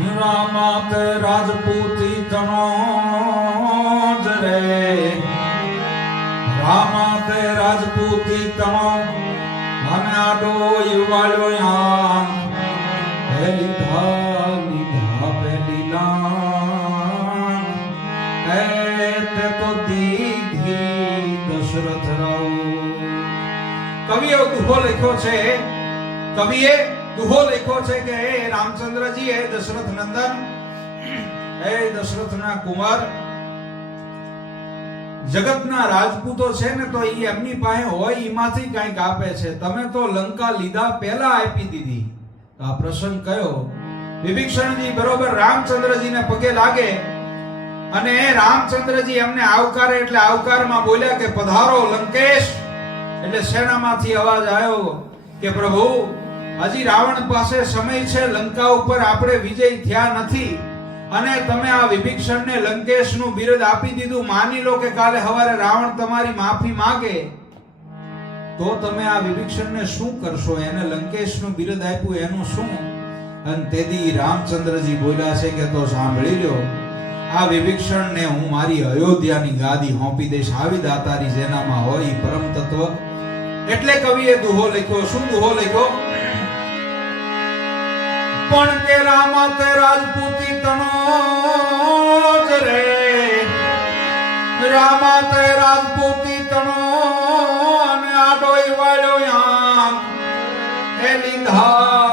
રામા તે રાજપૂતી તનો જ રે, રામા તે રાજપૂતી તનો અને આડો યુવાળો આમ હે લીધા લીધા પેલીલા હે તે તો દીધી દશરથ રાવ. કવિએ દુહો લખ્યો છે, કવિએ દુહો લખ્યો છે કે હે રામચંદ્રજી, હે દશરથ નંદન, હે દશરથના કુમાર, જગતના રાજપૂતો છે ને તો ઈ એમની પાસે હોય ઈમાંથી કંઈક આપે છે. તમે તો લંકા લીધા પહેલા આપી દીધી. આ પ્રસંગ કયો? વિભીષણજી બરોબર રામચંદ્રજીને પગે લાગે અને રામચંદ્રજી એમને આવકારે એટલે આવકારમાં બોલ્યા કે પધારો લંકેશ. એટલે સેનામાંથી અવાજ આવ્યો કે પ્રભુ, હજી રાવણ પાસે સમય છે, લંકા ઉપર આપણે વિજય થયા નથી અને તમે આ વિભીષણને લંકેશનું બિરુદ આપી દીધું. માની લો કે કાલે સવારે રાવણ તમારી માફી માંગે તો તમે આ વિભીષણને શું કરશો? એને લંકેશનું બિરુદ આપ્યું એનું શું? અને તેથી રામચંદ્રજી બોલ્યા છે કે તો સાંભળી લ્યો, આ વિભીષણને હું મારી અયોધ્યાની ગાદી સોંપી દઈશ. આવી દાતારી જેનામાં હોય પરમ તત્વ. એટલે કવિએ દુહો લખ્યો. શું દુહો લખ્યો? પણ કે રામા તે રાજપૂતી તનો જ રે, રામા તે રાજપૂતી તનો અને આડોય વાળ્યો આમ હે લીધા